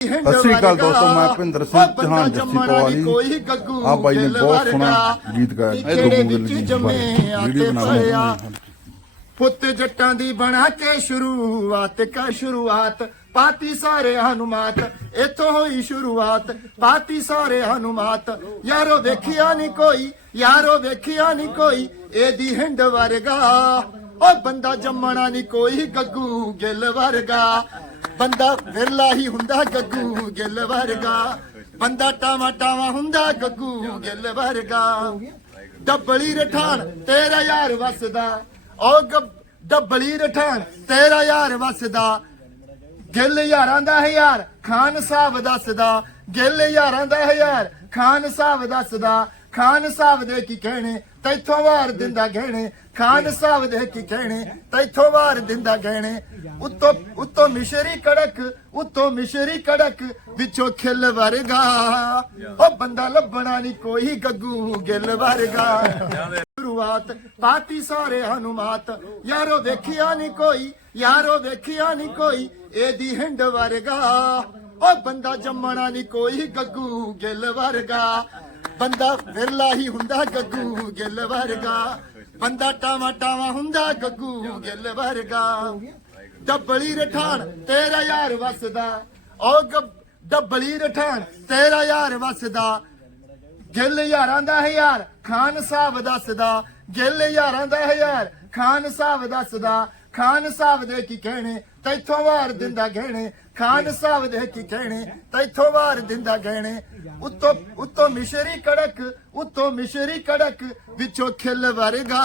ਸਤਿ ਸ੍ਰੀ ਅਕਾਲ ਦੋਸਤੋ ਮੈਂ ਭਿੰਦਰ ਸਿੰਘ ਜਹਾਨ ਜੱਸੀ ਪਵਾਲੀ ਕੋਈ ਗੱਗੂ ਆ ਬਾਈ ਨੇ ਬਹੁਤ ਸੋਹਣਾ ਗੀਤ ਗਾਇਆ ਇਹ ਦੋ ਗੀਤ ਜੰਮੇ ਵੀਡੀਓ ਬਣਾ ਪੁੱਤ ਜੱਟਾਂ ਦੀ ਬਣਾ ਕੇ ਸ਼ੁਰੂਆਤ ਕਾ ਸ਼ੁਰੂਆਤ। ਪਾਤੀ ਸਾਰੇ ਹਨੂਮਾਤ ਇੱਥੋਂ ਹੋਈ ਸ਼ੁਰੂਆਤ। ਪਾਤੀ ਸਾਰੇ ਹਨੂਮਾਤ ਯਾਰੋ ਵੇਖਿਆ ਨਹੀਂ ਕੋਈ ਯਾਰੋ ਵੇਖਿਆ ਨਹੀਂ ਕੋਈ ਇਹਦੀ ਹਿੰਡ ਵਰਗਾ। ਓ ਬੰਦਾ ਜੰਮਣਾ ਨਹੀਂ ਕੋਈ ਗੱਗੂ ਗਿੱਲ ਵਰਗਾ। ਬੰਦਾ ਵਿਰਲਾ ਹੀ ਹੁੰਦਾ ਗੱਗੂ ਗਿੱਲ ਵਰਗਾ। ਬੰਦਾ ਟਾਵਾ ਟਾਵਾ ਹੁੰਦਾ ਗੱਗੂ ਗਿੱਲ ਵਰਗਾ। ਡੱਬਲੀ ਰਠਾਣ ਤੇਰਾ ਯਾਰ ਵਸਦਾ। ਓ ਗ- ਡੱਬਲੀ ਰਠਾਣ ਤੇਰਾ ਯਾਰ ਵਸਦਾ। ਗਿੱਲ ਯਾਰਾਂ ਦਾ ਹਜ਼ਾਰ ਖਾਨ ਸਾਹਿਬ ਦੱਸਦਾ। ਗਿੱਲ ਯਾਰਾਂ ਦਾ ਹਜ਼ਾਰ ਖਾਨ ਸਾਹਿਬ ਦੱਸਦਾ। ਖਾਨ ਸਾਹਿਬ ਦੇ ਕੀ ਕਹਿਣੇ ਤੈਥੋਂ ਵਾਰ ਦਿੰਦਾ ਗਹਿਣੇ। ਖਾਨ ਸਾਹਿਬ ਦੇ ਕੀ ਕਹਿਣੇ ਤੈਥੋਂ ਵਾਰ ਦਿੰਦਾ ਗਹਿਣੇ। ਉੱਤੋਂ ਉੱਤੋਂ ਮਿਸ਼ਰੀ ਕੜਕ ਉੱਤੋਂ ਮਿਸ਼ਰੀ ਕੜਕ ਵਿੱਚੋਂ ਖਿੱਲ ਵਰਗਾ। ਉਹ ਬੰਦਾ ਲੱਭਣਾ ਨਹੀਂ ਕੋਈ ਗੱਗੂ ਗਿੱਲ ਵਰਗਾ। ਸ਼ੁਰੂਆਤ ਪਾਤੀ ਸਾਰੇ ਹਨੂਮਾਤ। ਯਾਰੋ ਵੇਖਿਆ ਨਹੀਂ ਕੋਈ ਯਾਰੋ ਵੇਖਿਆ ਨਹੀਂ ਕੋਈ ਇਹਦੀ ਹਿੰਡ ਵਰਗਾ। ਉਹ ਬੰਦਾ ਜੰਮਣਾ ਨਹੀਂ ਕੋਈ ਗੱਗੂ ਗਿੱਲ ਵਰਗਾ। ਬੰਦਾ ਵਿਰਲਾ ਹੀ ਹੁੰਦਾ ਗੱਗੂ ਗਿੱਲ ਵਰਗਾ। ਬੰਦਾ ਟਾਵਾ ਟਾਵਾ ਹੁੰਦਾ ਗੱਗੂ ਗਿੱਲ ਵਰਗਾ। ਡੱਬਲੀ ਰਠਾਣ, ਤੇਰਾ ਯਾਰ ਵਸਦਾ। ਉਹ ਗ- ਡੱਬਲੀ ਰਠਾਣ, ਤੇਰਾ ਯਾਰ ਵਸਦਾ। ਗਿੱਲ ਯਾਰਾਂ ਦਾ ਹਜ਼ਾਰ ਖਾਨ ਸਾਹਿਬ ਦੱਸਦਾ। ਗਿੱਲ ਯਾਰਾਂ ਦਾ ਹਜ਼ਾਰ ਖਾਨ ਸਾਹਿਬ ਦੱਸਦਾ। ਖਾਨ ਸਾਹਿਬ ਦੇ ਕੀ ਕਹਿਣੇ ਤੈਥੋਂ ਵਾਰ ਦਿੰਦਾ ਗਹਿਣੇ। ਖਾਨ ਸਾਹਿਬ ਦੇ ਕੀ ਕਹਿਣੇ ਤੈਥੋਂ ਵਾਰ ਦਿੰਦਾ ਗਹਿਣੇ। ਉੱਤੋਂ ਉੱਤੋਂ ਮਿਸ਼ਰੀ ਕੜਕ ਉੱਤੋਂ ਮਿਸ਼ਰੀ ਕੜਕ ਵਿੱਚੋਂ ਖਿੱਲ ਵਰਗਾ।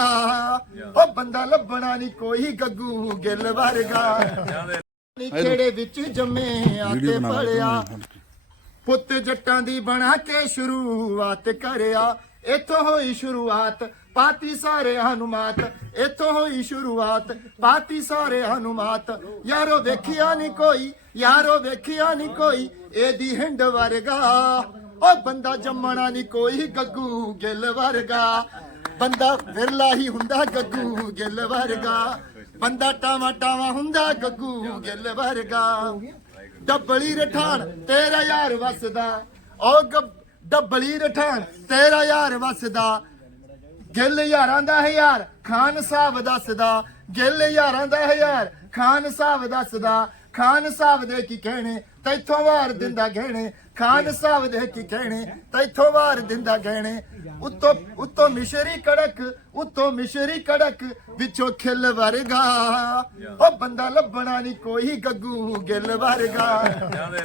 ਉਹ ਬੰਦਾ ਲੱਭਣਾ ਨਹੀਂ ਕੋਈ ਗੱਗੂ ਗਿੱਲ ਵਰਗਾ। ਨੀ ਖੇੜੇ ਵਿੱਚ ਜੰਮੇ ਆਤੇ ਪਲਿਆ ਪੁੱਤ ਜੱਟਾਂ ਦੀ ਬਣਾ ਕੇ ਸ਼ੁਰੂਆਤ ਕਰਿਆ। ਇੱਥੋਂ ਹੋਈ ਸ਼ੁਰੂਆਤ, ਪਾਤੀ ਸਾਰੇ ਹਨੂਮਾਤ। ਇੱਥੋਂ ਹੋਈ ਸ਼ੁਰੂਆਤ, ਪਾਤੀ ਸਾਰੇ ਹਨੂਮਾਤ। ਯਾਰੋ ਵੇਖਿਆ ਨਹੀਂ ਕੋਈ, ਯਾਰੋ ਵੇਖਿਆ ਨਹੀਂ ਕੋਈ, ਇਹਦੀ ਹਿੰਡ ਵਰਗਾ। ਉਹ ਬੰਦਾ ਜੰਮਣਾ ਨਹੀਂ ਕੋਈ, ਗੱਗੂ ਗਿੱਲ ਵਰਗਾ। ਬੰਦਾ ਵਿਰਲਾ ਹੀ ਹੁੰਦਾ, ਗੱਗੂ ਗਿੱਲ ਵਰਗਾ। ਬੰਦਾ ਟਾਵਾ ਟਾਵਾ ਹੁੰਦਾ, ਗੱਗੂ ਗਿੱਲ ਵਰਗਾ। ਡੱਬਲੀ ਰਠਾਣ, ਤੇਰਾ ਯਾਰ ਵਸਦਾ। ਓ ਗ- ਰਠਾਣ, ਤੇਰਾ ਯਾਰ ਵਸਦਾ। ਗਿੱਲ ਯਾਰਾਂ ਦਾ ਹਜ਼ਾਰ ਖਾਨ ਸਾਹਿਬ ਦੱਸਦਾ। ਗਿੱਲ ਯਾਰਾਂ ਦਾ ਹਜ਼ਾਰ ਖਾਨ ਸਾਹਿਬ ਦੱਸਦਾ। ਖਾਨ ਸਾਹਿਬ ਦੇ ਕੀ ਕਹਿਣੇ, ਤੈਥੋਂ ਵਾਰ ਦਿੰਦਾ ਗਹਿਣੇ। ਖਾਨ ਸਾਹਿਬ ਦੇ ਕੀ ਕਹਿਣੇ, ਤੈਥੋਂ ਵਾਰ ਦਿੰਦਾ ਗਹਿਣੇ। ਉੱਤੋਂ ਉੱਤੋਂ ਮਿਸ਼ਰੀ ਕੜਕ, ਉੱਤੋਂ ਮਿਸ਼ਰੀ ਕੜਕ ਵਿੱਚੋਂ ਖਿਲ ਵਰਗਾ। ਉਹ ਬੰਦਾ ਲੱਭਣਾ ਨਹੀਂ ਕੋਈ ਗੱਗੂ ਗਿੱਲ ਵਰਗਾ।